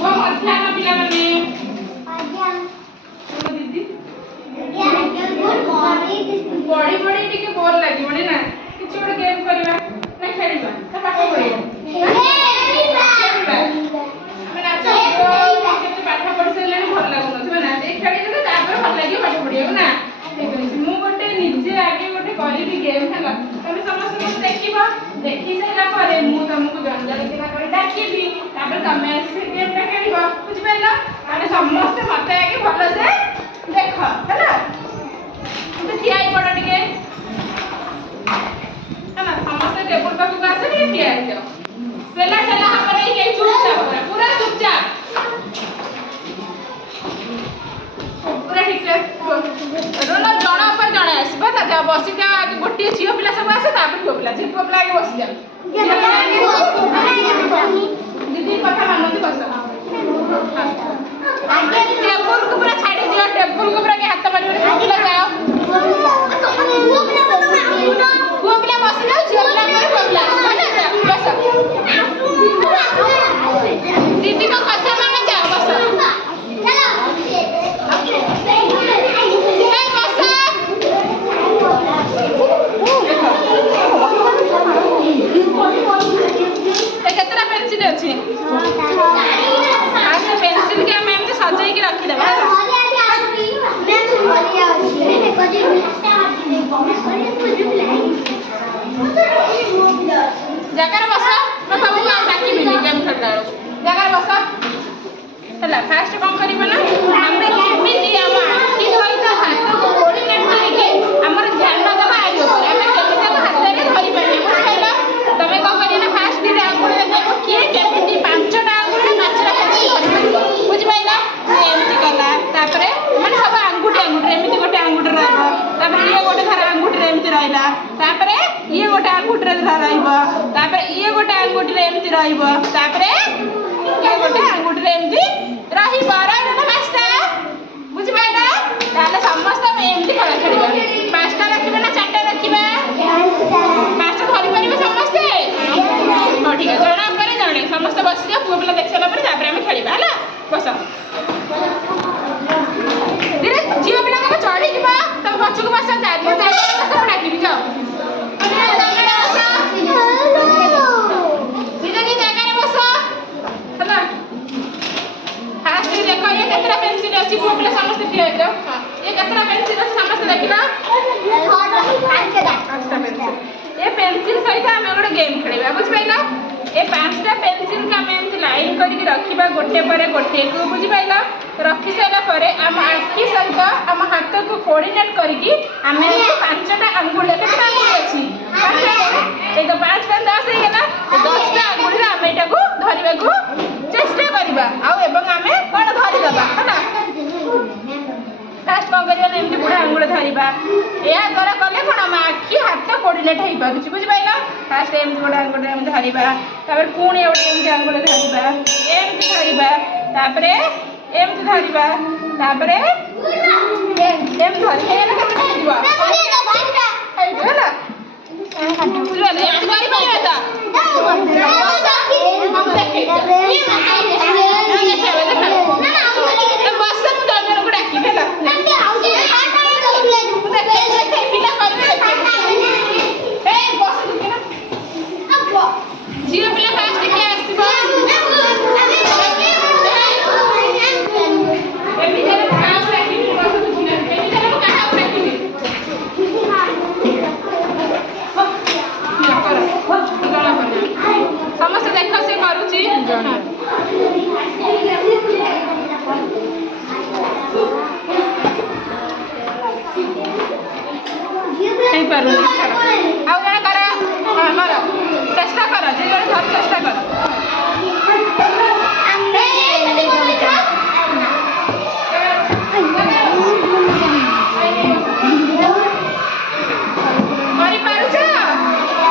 शुभ मध्याह्न पिलाମାନେ बड़ी बड़ी टिके बोर लागिबनी ना किछ गोटे गेम करबा ना खेलबा ना पाठ पढिबा मैं नाच केते पाठ पढि सलेनी भल लागुन ना देख खेली तो तापर भल लागि पाठ पढियो ना मु गोटे निजे आगे गोटे करिबी गेम हला तमे समस्त मते देखिबा देखि सैला परे मु तुमको जंजल किना करे डाकिबी तापर तमे से गेम टा खेलिबा बुझि पाइला माने समस्त मते आगे भल से देख हला तो ठिया पड़ टिके हला समस्त टेबल पाखु आसे टिके ठिया जाओ सेला सेला हमरे के चुपचाप पूरा चुपचाप पूरा ठीक से रोल जणा पर जणा आसबा ता जा बसी का गोटी झियो पिला सब आसे तापर को पिला झियो पिला आगे बसी जा दीदी कथा मानती बस आगे टेबल को पूरा छाड़ी दियो टेबल को पूरा के हाथ मारी पिला जाओ वो पिला बस जाओ झियो पिला पर को पिला बस दीदी को कथा माने जाओ बस केतरा पेंसिल अछि आज पेंसिल के हम एमती सजाई के रखि देबा जगह बस मैं सब को डाकी बिनी गेम खेलला जगह बस हला फास्ट कोन करिबा ना हमरे केमिति हम आखि सहित हाथ को कोऑर्डिनेट करिके हमर ध्यान दबा आइयो हमें केमिति हाथ रे धरि पानी बुझाइला तमे को करी ना फास्ट दिले आंगुल देखो किए केमिति पांचटा आंगुल नाचरा केमिति धरि पाइबो बुझ पाइला एमिति कला तापरे माने सब आंगुठी एमिति गोटे आंगुठी रहबो तापरे ये गोटे धर आंगुठी एमिति रहइला तापरे ये गोटे आंगुठी रे रहइबो तापरे ये गोटे आंगुठी रे एमिति रहइबो तापरे ये गोटे आंगुठी रे एमिति रहिबो रहइला ना पांचटा बुझ पाइला ताले समस्त एमिति खेल खेलिबा पांचटा रखिबा ना चारटा रखिबा पांचटा धरि परिबे समस्त हो ठीक है जणा करे जणे समस्त बस जा पुआ पिला देख सला पर तापर हम खेलिबा हला बस धीरे जीव पिला को चढ़ी जिबा तब बच्चो को बस जा दियो बस डाकी भी जाओ निजे जगह रे बस हला फास्ट देखो ये केतरा पेंसिल अछि पुआ पिला समस्त दियो जाओ ये केतरा पेंसिल अछि समस्त देखिला 5टा पेंसिल ये पेंसिल सहित हम गोटे गेम खेलिबा बुझ पाइला ए 5टा पेंसिल का हम एंत लाइन करके रखिबा गोटे परे गोटे को बुझ पाइला रखि साला परे हम आखि सहित हम हाथ को कोऑर्डिनेट करके हम 5टा अंगुल केतना अंगुल अछि ए तो 5 5 10 हे गेला 10टा अंगुल रे हम एटा को धरिबा को चेष्टा करबा आ एवं हमें कोन धरि दबा हला फास्ट कोन करिया एमती बुढ़ा अंगुल धरिबा या द्वारा कले कोन हम आखि हाथ कोऑर्डिनेट हेबा किछ बुझ पाइला फास्ट एमती बुढ़ा अंगुल हम धरिबा तापर पुणी एवढे एमती अंगुल धरिबा एमती धरिबा तापरे एमती धरिबा तापरे एम धरि हेला केमती दिबा हेला बुझले एम धरि पाइला ता हम देखै समस्त देख से करूची नहीं पारू आ जरा करा मारो चेष्टा करो जे चेष्टा करो